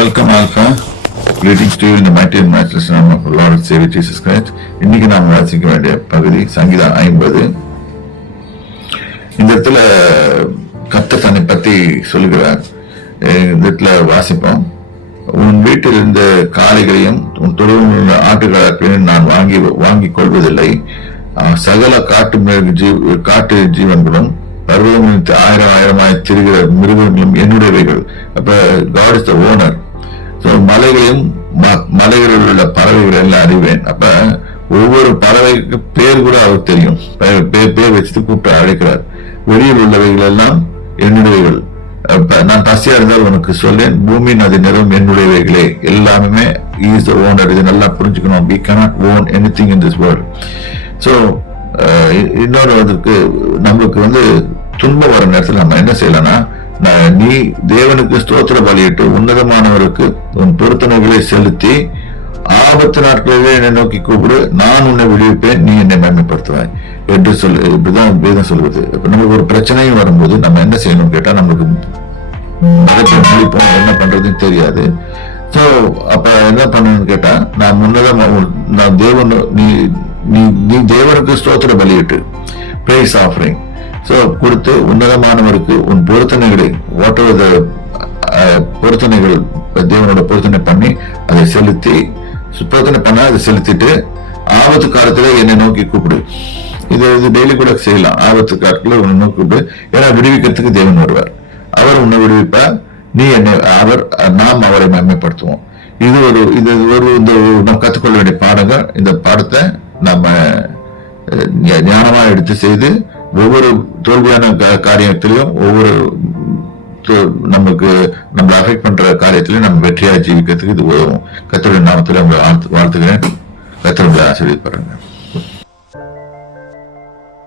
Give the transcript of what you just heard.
Welcome, Alpha. Greetings to you in the mighty and matchless name of our Lord and Savior Jesus Christ. இன்னைக்கு நாம் வாசிக்க வேண்டிய பகுதி சங்கீதம் 50. இந்த இடத்துல கர்த்தர் தன்னை பத்தி சொல்லுகிறார். இந்த இடத்துல வாசிப்போம். உன் வீட்டில் இருந்த காளைகளையும் உன் தொழுவம் ஆட்டுகளையும் நான் வாங்கி கொள்வதில்லை. சகல காட்டு ஜீவன்களும் பருவங்களுக்கு ஆயிரமாய் திரிகிற மிருகங்களும் என்னுடையவைகள். அப்ப God is the owner. மலைகளில் உள்ள பறவைகள் எல்லாம் அறிவேன். அப்ப ஒவ்வொரு பறவைக்கு பேர் கூட அவர் தெரியும். பேர் வச்சுட்டு கூப்பிட்டு அழைக்கிறார். வெளியில் உள்ளவைகள் எல்லாம் என்னுடையவைகள். நான் பசியா இருந்தால் உனக்கு சொல்லேன், பூமியின் அது நிறம் என்னுடையவைகளே. எல்லாமே is the owner. இது நல்லா புரிஞ்சுக்கணும். We cannot own anything in this world. So இன்னொரு நம்மளுக்கு துன்பம் வர நேரத்தில் நம்ம என்ன செய்யலாம்னா, நீ தேவனுக்கு ஸ்தோத்திர பலியிட்டு உன்னதமானவருக்கு உன் பொருத்தனைகளை செலுத்தி ஆபத்து நாட்களிலே என்னை நோக்கி கூப்பிடு, நான் உன்னை விடுவிப்பேன், நீ என்னை மேன்மைப்படுத்துவாய் என்று இப்படிதான் வேதம் சொல்லுவது. இப்ப நமக்கு ஒரு பிரச்சனையும் வரும்போது நம்ம என்ன செய்யணும் கேட்டா, நமக்கு என்ன பண்றதுன்னு தெரியாது. சோ அப்ப என்ன பண்ணணும்னு கேட்டா, நான் நீ தேவனுக்கு ஸ்தோத்திர பலியிட்டு பிரைஸ் ஆஃபரிங் கொடுத்து உன்னதமானவருக்கு உன் பொருத்தனைகளை பொருத்தனைகள் தேவனோட பொருத்தனை பண்ணி அதை செலுத்தி அதை செலுத்திட்டு ஆபத்து காலத்துல என்னை நோக்கி கூப்பிடு. இது டெய்லி கூட செய்யலாம். ஆபத்து காலத்துல உன்னை நோக்கி கூப்பிடு. ஏன்னா விடுவிக்கிறதுக்கு தேவன் வருவார். அவர் உன்னை விடுவிப்பார், நீ என்னை நாம் அவரை மேன்மைப்படுத்துவோம். இது நம்ம கற்றுக்கொள்ள வேண்டிய பாடங்கள். இந்த பாடத்தை நம்ம ஞானமா எடுத்து செய்து ஒவ்வொரு தோல்வியான காரியத்திலையும் நம்மளை அஃபெக்ட் பண்ற காரியத்திலையும் நம்ம வெற்றியா ஜீவிக்கிறதுக்கு இது உதவும். கர்த்தருடைய நாமத்தில் வாழ்த்துகிறேன். கர்த்தர் உங்களை ஆசீர்வதிப்பாருங்க.